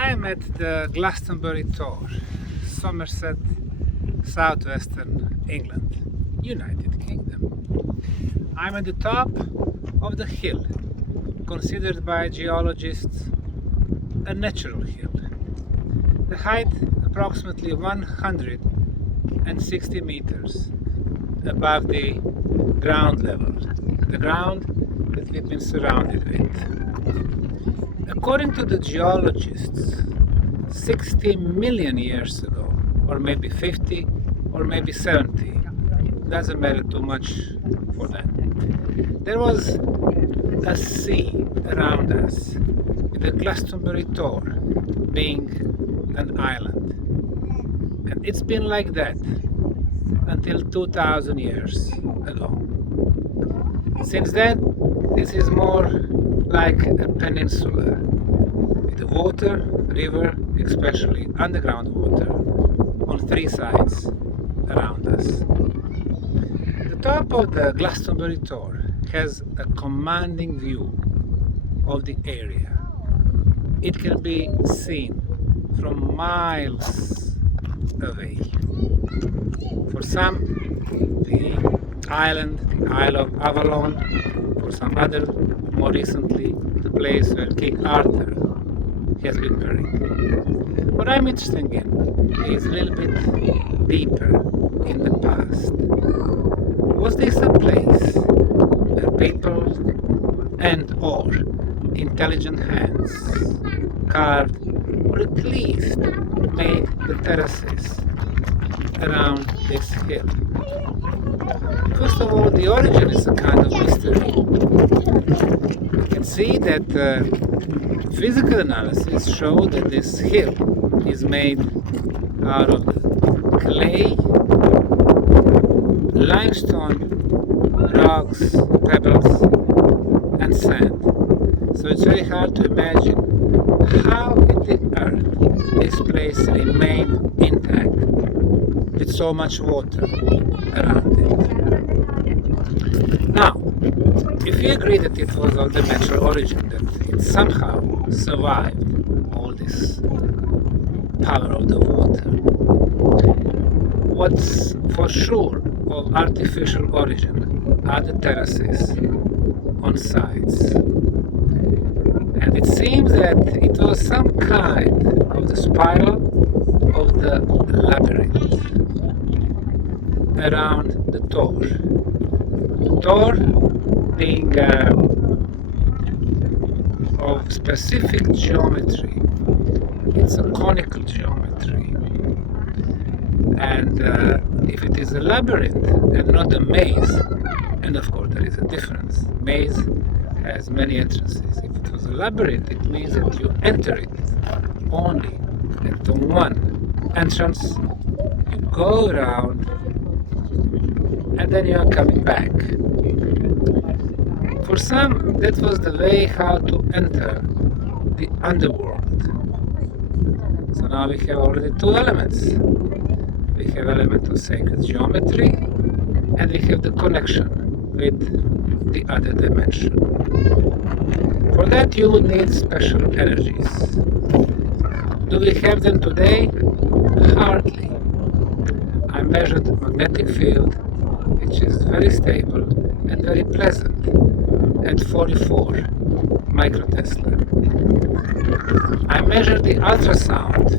I am at the Glastonbury Tor, Somerset, southwestern England, United Kingdom. I'm at the top of the hill, considered by geologists a natural hill. The height approximately 160 meters above the ground level, the ground that we've been surrounded with. According to the geologists, 60 million years ago, or maybe 50, or maybe 70, doesn't matter too much for them, there was a sea around us, with the Glastonbury Tor being an island. And it's been like that until 2,000 years ago. Since then, this is more like a peninsula, with the water, river, especially underground water, on three sides around us. The top of the Glastonbury Tor has a commanding view of the area. It can be seen from miles away. For some, the island, the Isle of Avalon; for some other, more recently, the place where King Arthur has been buried. What I'm interested in is a little bit deeper in the past. Was this a place where people and/or intelligent hands carved, or at least made the terraces around this hill? First of all, the origin is a kind of mystery. You can see that physical analysis show that this hill is made out of clay, limestone, rocks, pebbles, and sand. So it's very hard to imagine how in the earth this place remained intact with so much water around it. Now, if you agree that it was of the natural origin, that it somehow survived all this power of the water, what's for sure of artificial origin are the terraces on sides. And it seems that it was some kind of the spiral of the labyrinth around the Tor. The Tor being of specific geometry. It's a conical geometry. And if it is a labyrinth and not a maze, and of course there is a difference. Maze has many entrances. If it was a labyrinth, it means that you enter it only at the one entrance, you go around, and then you are coming back. For some, that was the way how to enter the underworld. So now we have already two elements. We have element of sacred geometry, and we have the connection with the other dimension. For that you would need special energies. Do we have them today? Hardly. I measured the magnetic field, which is very stable and very pleasant, at 44 microtesla. I measured the ultrasound.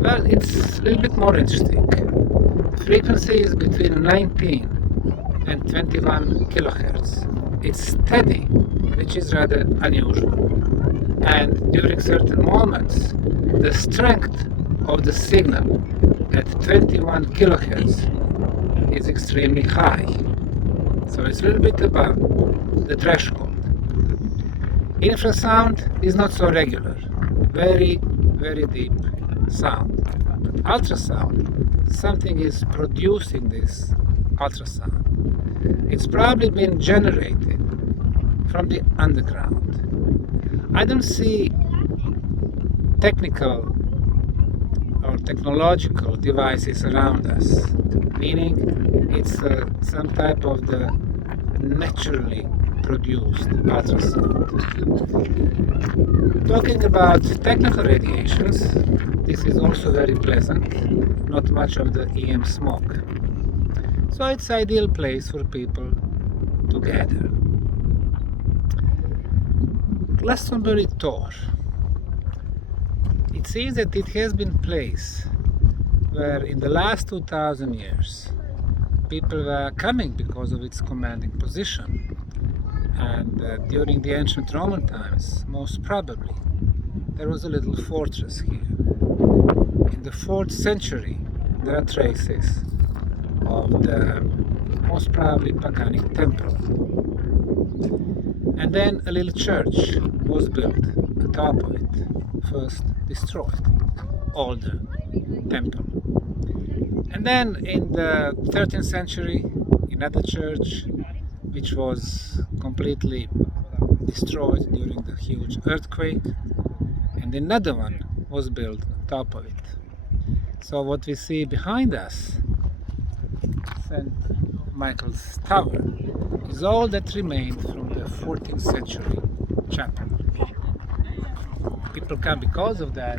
Well, it's a little bit more interesting. The frequency is between 19 and 21 kilohertz. It's steady, which is rather unusual. And during certain moments, the strength of the signal at 21 kilohertz is extremely high. So it's a little bit above the threshold. Infrasound is not so regular, very, very deep sound. But ultrasound, something is producing this ultrasound. It's probably been generated from the underground. I don't see technical or technological devices around us, meaning it's some type of the naturally produced ultrasound. Talking about technical radiations, this is also very pleasant, not much of the EM smoke. So it's ideal place for people to gather. Glastonbury Tor. It seems that it has been a place where in the last 2000 years people were coming because of its commanding position. And during the ancient Roman times, most probably, there was a little fortress here. In the 4th century, there are traces of the most probably paganic temple. And then a little church was built atop of it, first destroyed, older temple. And then in the 13th century, another church which was completely destroyed during the huge earthquake, and another one was built on top of it. So what we see behind us, St. Michael's Tower, is all that remained from the 14th century chapel. People come because of that,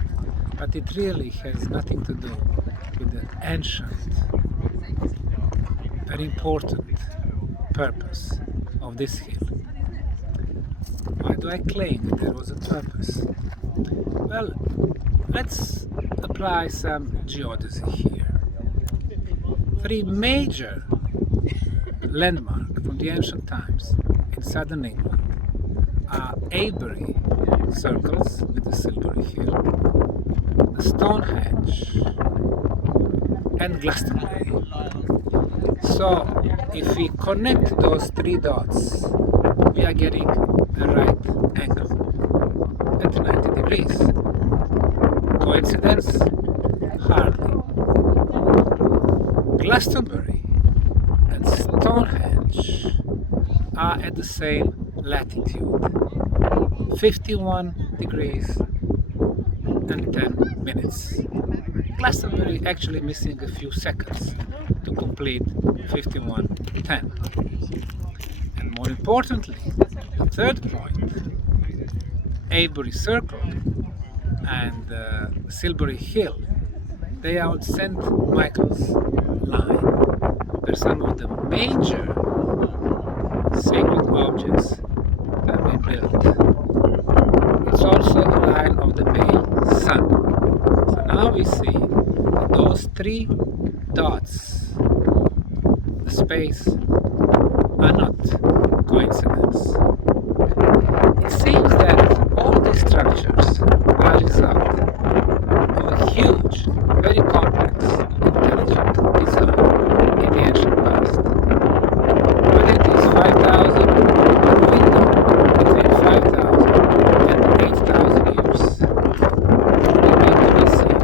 but it really has nothing to do with the ancient, very important purpose of this hill. Why do I claim that there was a purpose? Well, let's apply some geodesy here. 3 major landmarks from the ancient times in southern England are Avebury circles with the Silbury Hill, the Stonehenge, and Glastonbury. So if we connect those 3 dots, we are getting a right angle at 90 degrees. Coincidence? Hardly. Glastonbury and Stonehenge are at the same latitude, 51 degrees and 10 minutes. Glastonbury actually missing a few seconds to complete 51:10. And more importantly, the third point, Avebury Circle and Silbury Hill, they are on St. Michael's line, where some of the major sacred objects have been built. It's also a line of the May sun. So now we see that those 3 dots, the space, are not coincidence. It seems that all these structures are a result of a huge, very complex, intelligent design in the ancient past. Whether it is 5,000 or we know between 5,000 and 8,000 years, remain to be seen.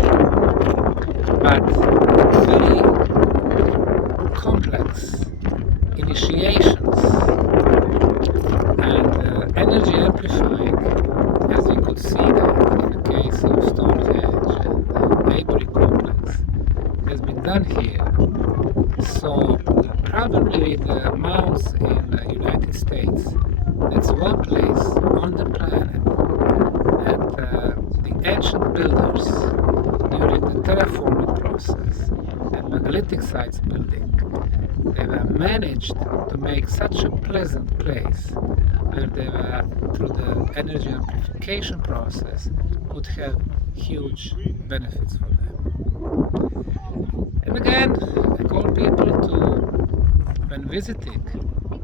But very complex initiations and energy amplifying, as we could see that in the case of Stonehenge and the Avebury complex, has been done here. So probably the mounts in the United States, that's one place on the planet that the ancient builders during the terraforming process and megalithic sites building, they were managed to make such a pleasant place where they were, through the energy amplification process, could have huge benefits for them. And again, I call people to, when visiting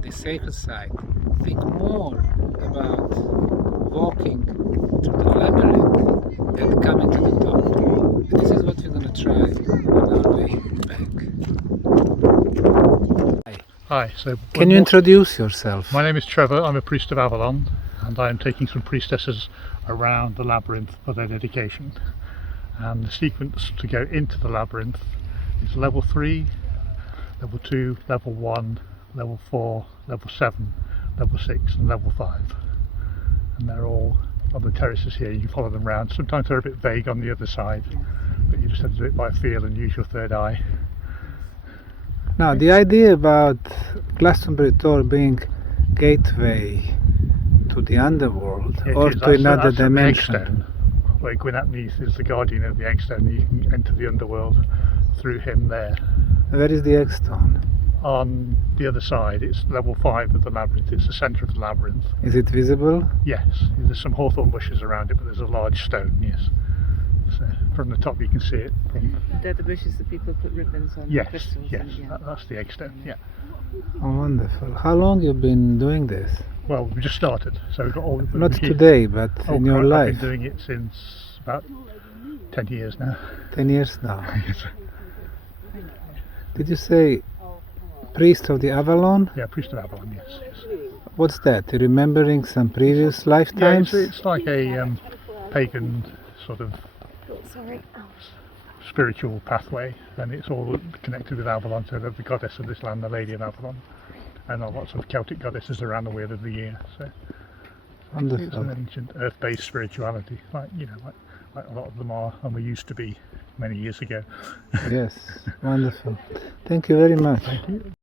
this sacred site, think more about walking through the labyrinth and coming to the top. And this is what we're going to try on our way back. Hi, so Can you introduce yourself? My name is Trevor, I'm a priest of Avalon, and I am taking some priestesses around the labyrinth for their dedication. And the sequence to go into the labyrinth is level 3, level 2, level 1, level 4, level 7, level 6 and level 5. And they're all on the terraces here. You can follow them around. Sometimes they're a bit vague on the other side, but you just have to do it by feel and use your third eye. Now, the idea about Glastonbury Tor being gateway to the underworld It or is, to another that's the dimension. Eggstone, where Gwynethneith is the guardian of the Eggstone. You can enter the underworld through him there. Where is the Eggstone? On the other side, it's level 5 of the labyrinth. It's the centre of the labyrinth. Is it visible? Yes, there's some hawthorn bushes around it, but there's a large stone, yes. So from the top you can see it. They're the bushes that people put ribbons on. Yes, crystals yes, and, yeah. that's the Eggstone, yeah. Oh, wonderful. How long you been doing this? Well, we just started, so we've got all the Not today, but in your I've life. been doing it since about 10 years now. 10 years now. Yes. Did you say priest of the Avalon? Yeah, priest of Avalon, yes. What's that? Remembering some previous Yeah, lifetimes? it's like a pagan sort of spiritual pathway, and it's all connected with Avalon, so that the goddess of this land, the Lady of Avalon, and lots of Celtic goddesses around the wheel of the year. So it's Wonderful. an ancient earth-based spirituality, like a lot of them are, and we used to be many years ago. Yes, wonderful. Thank you very much. Thank you.